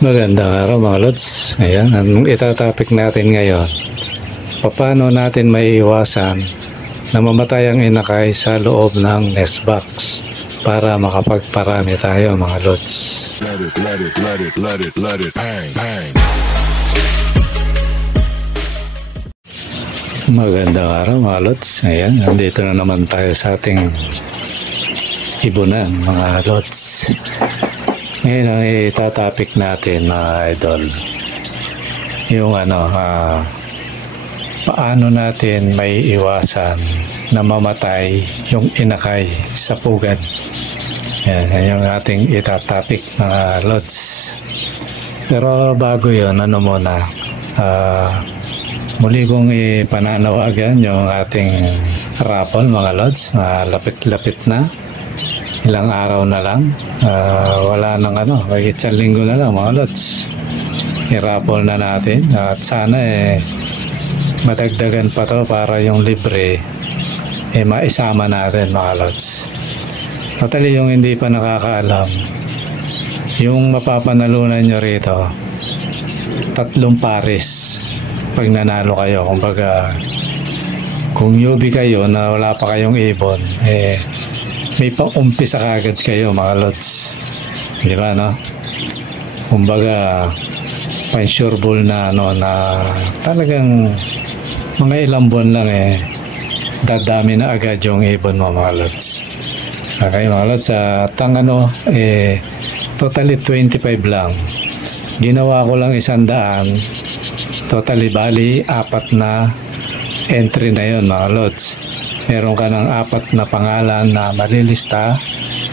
Magandang araw mga lods. Ayan, anong itatopic natin ngayon? Paano natin maiiwasan na mamatay ang inakay sa loob ng nest box para makapagparami tayo mga lods? Let it, hang. Magandang araw mga lods. Ayan, nandito na naman tayo sa ating ibunan mga lods. Ngayon ang itatopic natin mga idol, yung paano natin may iwasan na mamatay yung inakay sa pugad. Yan yung ating itatopic mga lods. Pero bago yun, muli kong ipananawagan yung ating raffle mga lods. Lapit-lapit na. Ilang araw na lang, wala nang may isang linggo na lang mga lods, i-raffle na natin at sana madagdagan pa to para yung libre maisama natin mga lods. Totally yung hindi pa nakakaalam, yung mapapanalunan nyo rito 3 pares pag nanalo kayo. Kumbaga kung newbie kayo na wala pa kayong ibon, may pang-umpisa kagad kayo mga lods, di ba no? Kumbaga pan-sureball na na talagang mga ilang buwan lang dadami na agad yung ibon mo mga lods. Okay mga lods, totally 25 lang, ginawa ko lang 100, totally bali 4 na entry na yun mga lods. Meron ka ng 4 na pangalan na malilista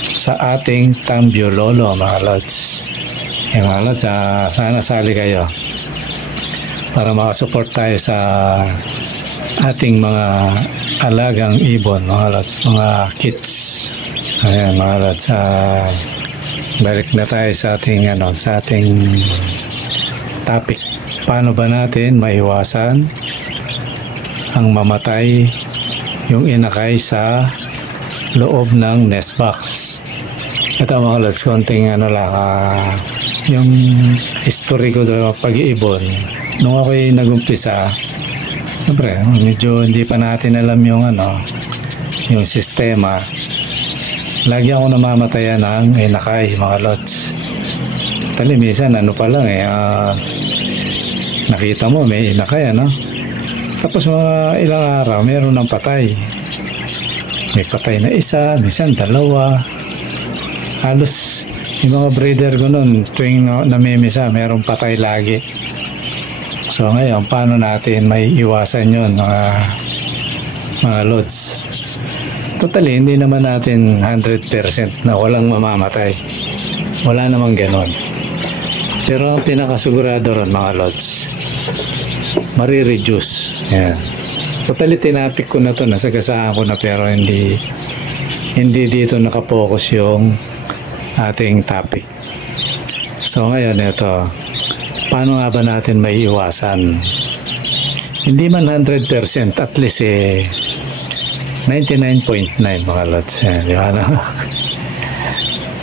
sa ating Cambio Lolo mga lods. Mga lods, sana sali kayo para makasupport tayo sa ating mga alagang ibon mga lods, mga kits. Ayan mga lods, balik na tayo sa ating topic. Paano ba natin maiwasan ang mamatay yung inakay sa loob ng nest box? Ito mga lods, konting yung history ko sa pag-iibon. Nung ako'y nag-umpisa, siyempre medyo hindi pa natin alam yung sistema. Lagi ako namamatayan ng inakay mga lods. Minsan pa lang nakita mo may inakay tapos mga ilang araw meron ng patay. May patay na isa, minsan 2. Halos yung mga breeder ko nun, tuwing namimisa, merong patay lagi. So ngayon, paano natin may iwasan yun mga lods? Totally, hindi naman natin 100% na walang mamamatay. Wala namang ganon. Pero ang pinakasigurado ron mga lods, marireduce. Yan. Totally tinapik ko na to, nasagasaan ko na, pero hindi dito nakapokus yung ating topic. So ngayon ito, paano nga ba natin may iwasan? Hindi man 100%, at least 99.9 mga lots. Yan, di ba na?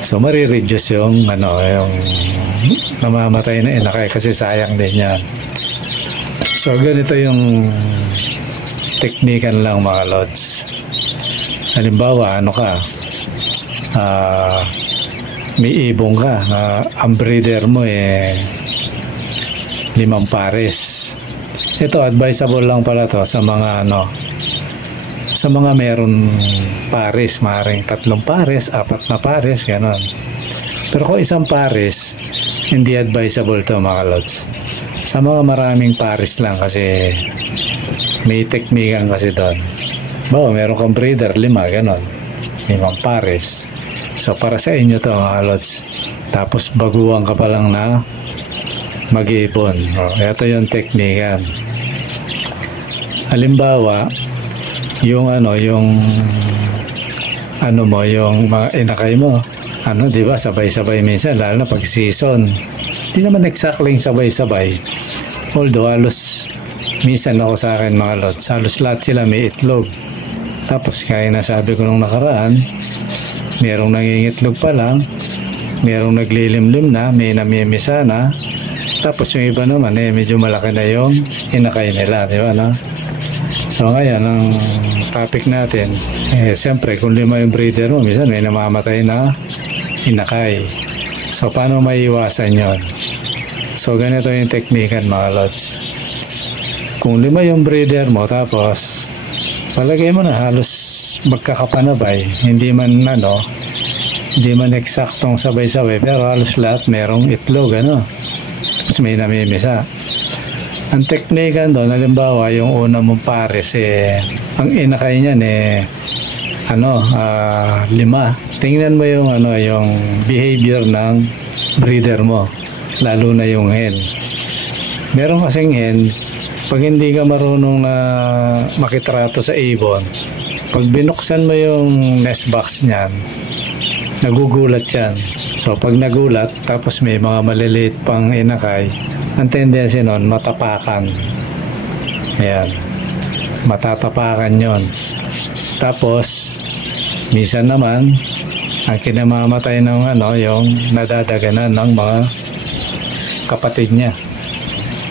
So marireduce yung yung namamatay na inakay kasi sayang din yan. So ganito yung teknikan lang mga lods. Halimbawa may ibong ka, ang breeder mo 5 pares. Ito advisable lang pala to sa mga sa mga meron pares, maaaring 3 pares, 4 na pares, ganon. Pero kung 1 pares, hindi advisable to mga lods. Sa mga maraming pares lang, kasi may teknikan kasi doon. Meron kang breeder 5, ganon, 5 pares. So para sa inyo to mga lods. Tapos baguhan ka pa lang na mag-iipon. Ito yung teknikan. Halimbawa, yung mga inakay mo, di ba, sabay-sabay minsan, lalo na pag season. Hindi naman exactly sabay-sabay. Although halos minsan ako sa akin mga lods, halos lahat sila may itlog. Tapos kaya nasabi ko nung nakaraan, merong nangingitlog pa lang, merong naglilimlim na, may namimisa na, tapos yung iba naman medyo malaki na yung inakay nila, di ba, no? So ngayon, ang topic natin, siyempre kung 5 yung breeder mo, minsan may namamatay na inakay. So paano maiiwasan yon? So ganito yung teknikan, mga lods. Kung 5 yung breeder mo, tapos palagay mo na halos magkakapanabay, hindi man eksaktong sabay-sabay, pero halos lahat merong itlog, tapos may namimisa. Ang teknikan doon, halimbawa, yung una mong pares, ang inakay niyan, 5. Tingnan mo yung, yung behavior ng breeder mo, lalo na yung hen. Meron kasing hen, pag hindi ka marunong na makitrato sa ibon, pag binuksan mo yung nest box niyan, nagugulat yan. So pag nagulat, tapos may mga maliliit pang inakay, ang tendency nun, matapakan. Ayan. Matatapakan yon. Tapos, minsan naman, ang kinamamatay ng yung nadadaganan ng mga kapatid niya.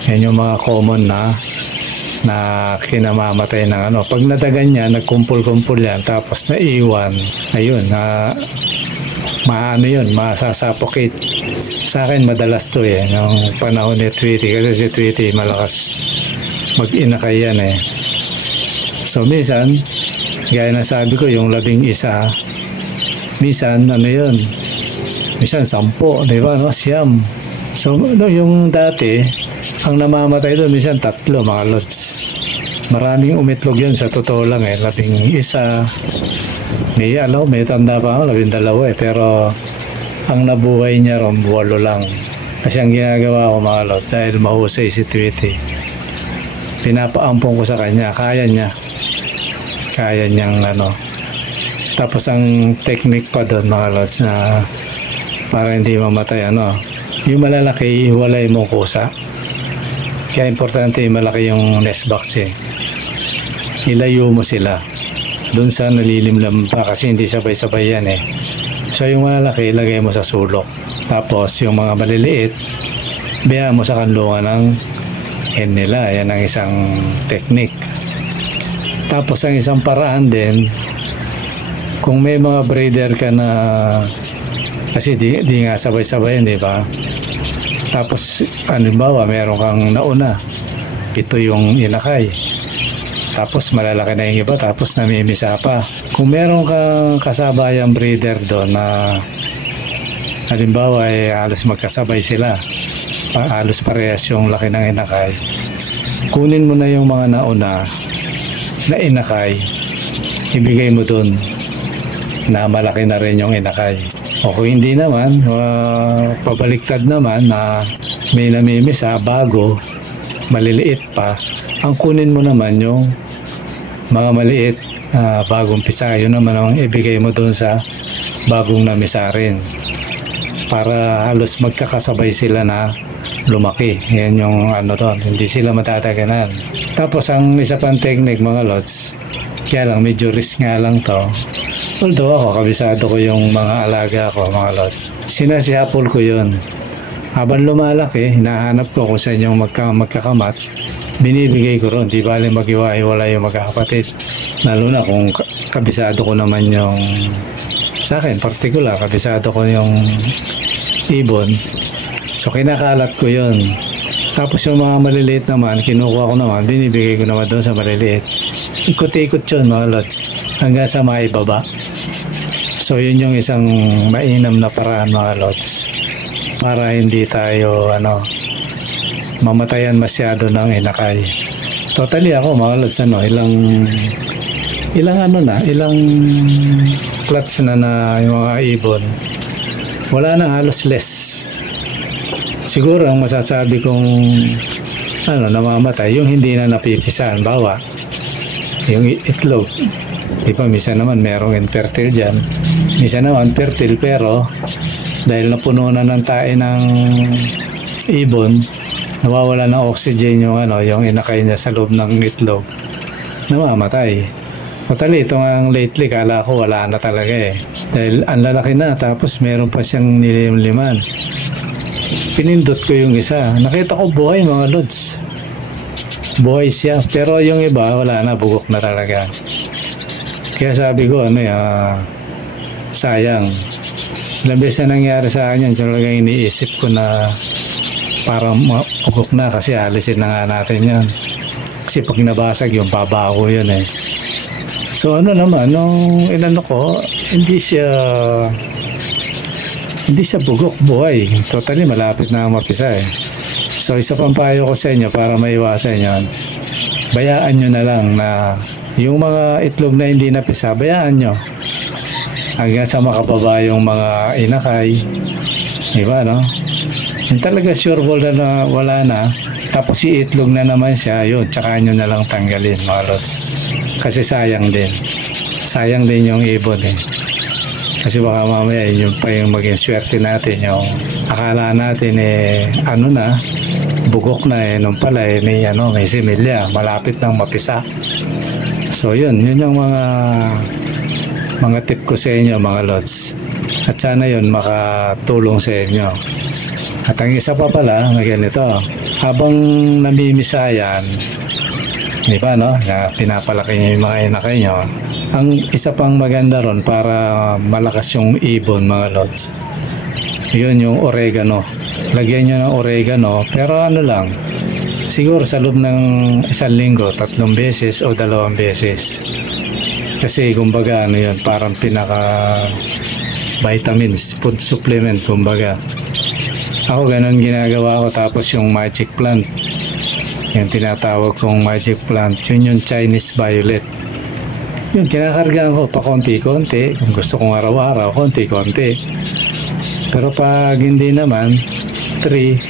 Yan yung mga common na kinamamatay ng Pag nadagan niya, nagkumpul-kumpul yan, tapos naiwan, ayun, masasuffocate. Sa akin madalas to yung panahon ni Tweety, kasi si Tweety malakas mag-inakay yan So minsan, gaya na sabi ko, yung 11, minsan minsan 10, di ba, siyam. So yung dati, ang namamatay doon minsan 3, mga lods. Maraming umitlog yun, sa totoo lang 11. May tanda pa ako, 12 pero ang nabuhay niya ron 8 lang. Kasi ang ginagawa ko, mga lods, dahil mahusay si Tweety, pinapaampong ko sa kanya, kaya niyang Tapos ang technique pa doon, mga lods, na para hindi mamatay yung malalaki, hiwalay mong kusa. Kaya importante malaki yung nest box ilayo mo sila doon sa nalilimlam pa, kasi hindi sabay-sabay yan So yung malalaki, ilagay mo sa sulok. Tapos yung mga maliliit, biya mo sa kanlungan ng hen nila. Yan ang isang technique. Tapos ang isang paraan din, kung may mga breeder ka na, kasi di nga sabay-sabay yan, di ba? Tapos halimbawa, meron kang nauna, 7 yung inakay. Tapos malalaki na yung iba, tapos namimisa pa. Kung meron kang kasabayang breeder doon na halimbawa halos magkasabay sila, halos parehas yung laki ng inakay, kunin mo na yung mga nauna na inakay, ibigay mo doon na malaki na rin yung inakay. O kung hindi naman, pabaliktad naman na may namimisa bago, maliliit pa, ang kunin mo naman yung mga maliit na bagong pisa. Yun naman ang ibigay mo doon sa bagong namisa rin, para halos magkakasabay sila na lumaki. Yan yung doon, hindi sila matataganan. Tapos ang isa pang technique, mga lods, kaya lang medyo risk nga lang to, although ako kabisado ko yung mga alaga ko, mga lods, sinasihapol ko yun. Habang lumalaki, hinahanap ko kung saan yung magkakamats, binibigay ko ron. Di bali mag-iwa-iwala yung magkakapatid. Lalo na kung kabisado ko naman yung, sa akin particular, kabisado ko yung ibon. So kinakalat ko yun. Tapos yung mga maliliit naman, kinukuha ko naman, binibigay ko naman doon sa maliliit. Ikot-ikot yun, mga lods, hanggang sa maibaba. So yun yung isang mainam na paraan, mga lods, para hindi tayo mamatayan masyado ng inakay. Totally ako, mga lods, ilang clutch na yung mga ibon, wala na, halos less. Siguro ang masasabi kong namamatay yung hindi na napipisahan, bawa yung itlog. Di ba, minsan naman merong infertile dyan, minsan naman fertile, pero dahil napuno na ng tae ng ibon, nawawala ng oxygen yung yung inakay niya sa loob ng itlog, namamatay. Totally, ito nga lately, kala ko wala na talaga eh. Dahil ang lalaki na, tapos meron pa siyang nilimliman. Pinindot ko yung isa. Nakita ko buhay mga lods. Buhay siya. Pero yung iba, wala na, bugok na talaga. Kaya sabi ko, sayang. Ilang beses na nangyari sa akin yun, talagang iniisip ko na parang mapugok na kasi alisin na nga natin yan. Kasi pag nabasag yung babaho yun eh. So ano naman, nung inano ko, hindi siya bugok, buhay. Totally malapit na mapisa eh. So isa pang payo ko sa inyo para maiwasan yun, bayaan nyo na lang na yung mga itlog na hindi napisa, bayaan nyo hanggang sa makababa yung mga inakay, diba no? Yung talaga sure ball na wala na, tapos si itlog na naman siya, yun, tsaka nyo na lang tanggalin mga lods. Kasi sayang din yung ibon eh. Kasi baka mamaya yun pa yung maging swerte natin, yung akala natin eh ano na, bugok na eh, nung pala eh may similya, malapit nang mapisa. So yun yung mga tip ko sa inyo mga lods. At sana yun makatulong sa inyo. At ang isa pa pala, ganito, habang namimisayan, di ba no, na pinapalaki nyo yung mga inakay nyo, ang isa pang maganda ron para malakas yung ibon mga lods, yun yung oregano. Lagyan nyo ng oregano, pero ano lang, siguro sa loob ng 1 linggo, 3 beses o 2 beses. Kasi kumbaga ano yun, parang pinaka vitamins, food supplement kumbaga. Ako ganun ginagawa ko. Tapos yung magic plant, yung tinatawag kong magic plant, yun yung Chinese violet. Yun, kinakargaan ko pa konti-konti. Kung gusto kong araw-araw, konti-konti. Pero pag hindi naman, 3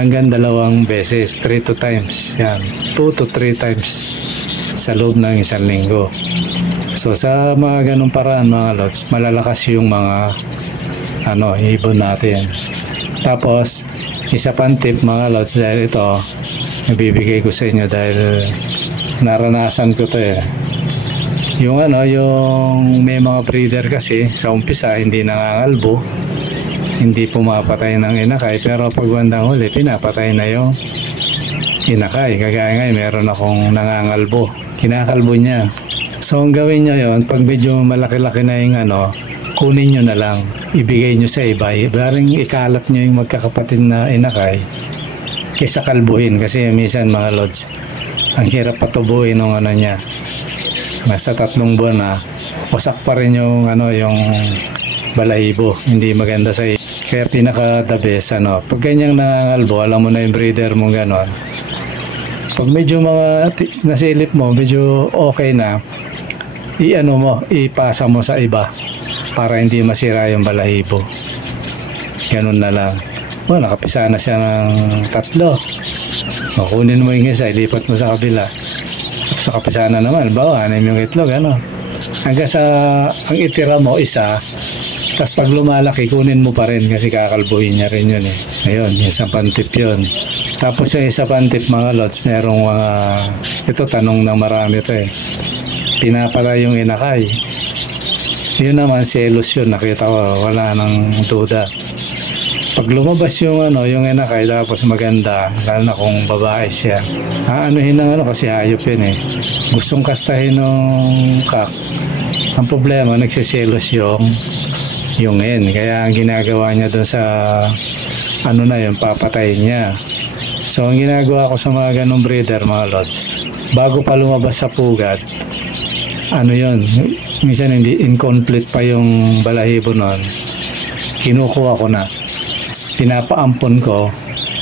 hanggang 2 beses, 3 to times. Yan, 2 to 3 times sa loob ng 1 linggo. So sa mga ganung paraan mga lods, malalakas yung mga ibon natin. Tapos, isa pang tip mga lods, dahil ito, ibibigay ko sa inyo dahil naranasan ko to eh. Yung may mga breeder kasi sa umpisa hindi nangangalbo, hindi pumapatay ng inakay, pero pag bandang huli, pinapatay na yung inakay. Kagaya ngayon, meron akong nangangalbo, kinakalbo niya. So ang gawin nyo yun, pag medyo malaki-laki na yung kunin nyo na lang, ibigay nyo sa iba. Baring ikalat nyo yung magkakapatid na inakay kaysa kalbuhin. Kasi minsan mga lods, ang hirap patubuhin ng niya. Nasa 3 buwan na, wasak pa rin yung yung balahibo. Hindi maganda sa iyo. Kaya pinaka the best, pag ganyang nangangalbo, alam mo na yung breeder mo gano'n. Pag medyo mga nasilip mo, medyo okay na, ipasa mo sa iba para hindi masira yung balahibo. Ganun na lang. Nakapisa na siya ng 3. Kunin mo yung isa, ilipat mo sa kabila. Sa kapisa na naman, anim yung itlog, hanggang sa ang itira mo isa, tapos pag lumalaki, kunin mo pa rin kasi kakalbuhin niya rin yun eh. Ayun, yung isang pantip yun. Tapos yung isa pang tip mga lods, merong ito tanong ng marami ito eh. Pinapatay yung inakay. Yun naman, selos yun. Nakita ko, wala nang duda. Pag lumabas yung yung inakay, tapos maganda, lalo na kung babae siya. Anuhin ng kasi hayop yun eh. Gustong kastahin ng kak. Ang problema, nagsiselos yung hen. Kaya ang ginagawa niya doon sa yung papatayin niya. So ang ginagawa ko sa mga ganong breeder mga lods, bago pa lumabas sa pugad, minsan hindi incomplete pa yung balahibo nun, kinukuha ko na, pinapaampon ko,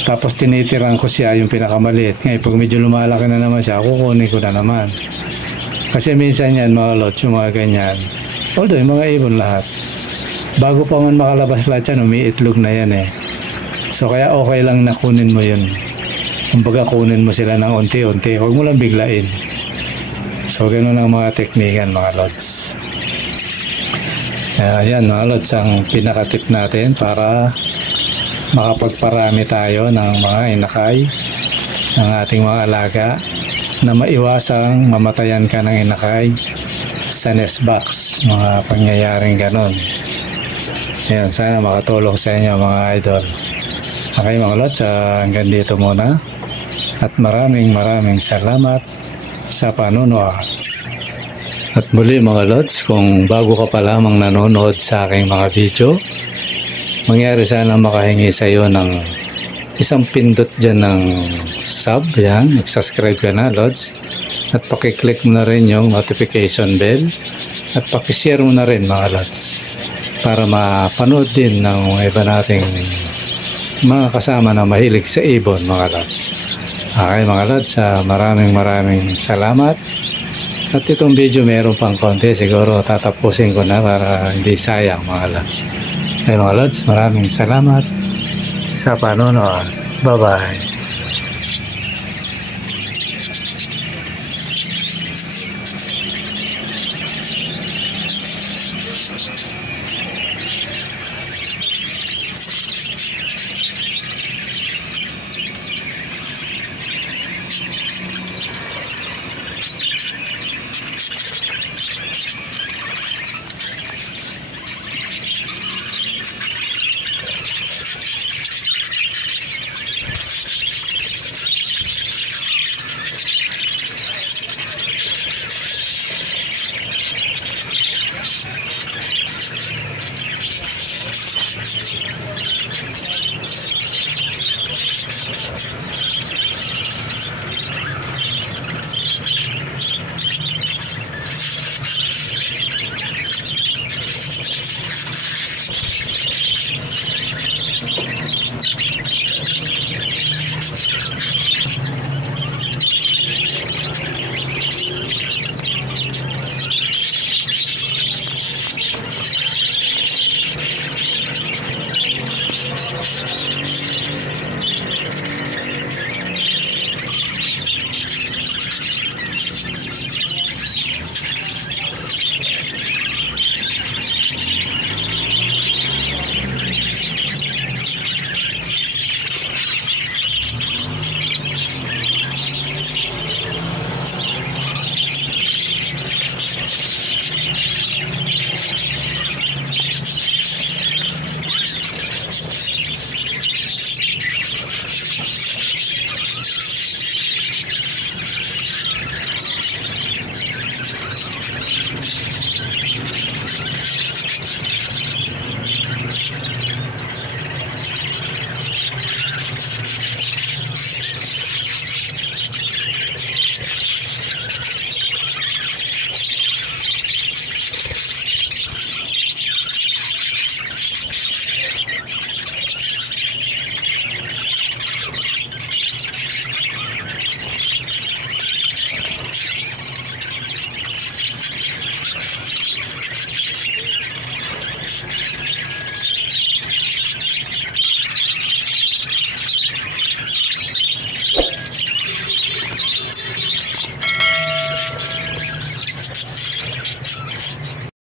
tapos tinitiran ko siya yung pinakamaliit. Ngayon pag medyo lumalaki na naman siya, kukunin ko na naman. Kasi minsan yan mga lods, yung mga ganyan, although yung mga ibon lahat, bago pa man makalabas lahat yan, umiitlog na yan eh. So kaya okay lang na kunin mo yun. Kumbaga kunin mo sila ng unti-unti, huwag mo lang biglain. So ganun ang mga teknikan mga lods. Ayan mga lods, ang pinaka-tip natin para makapagparami tayo ng mga inakay ng ating mga alaga na maiwasang mamatayan ka ng inakay sa nest box, mga pangyayaring ganon. Ayan, sana makatulong sa inyo mga idol. Okay mga lods, hanggang dito muna at maraming salamat sa panonood. At muli mga lods, kung bago ka pa lamang nanonood sa aking mga video, mangyari sana makahingi sa iyo ng isang pindot dyan ng sub. Yan, mag-subscribe ka na lods, at pakiclick mo na rin yung notification bell at pakishare mo na rin mga lods para mapanood din ng iba nating mga kasama na mahilig sa ibon mga lods. Okay mga lods, maraming salamat. At itong video meron pang konti, siguro tatapusin ko na para hindi sayang mga lods. Okay mga lods, maraming salamat sa panonood. Bye bye.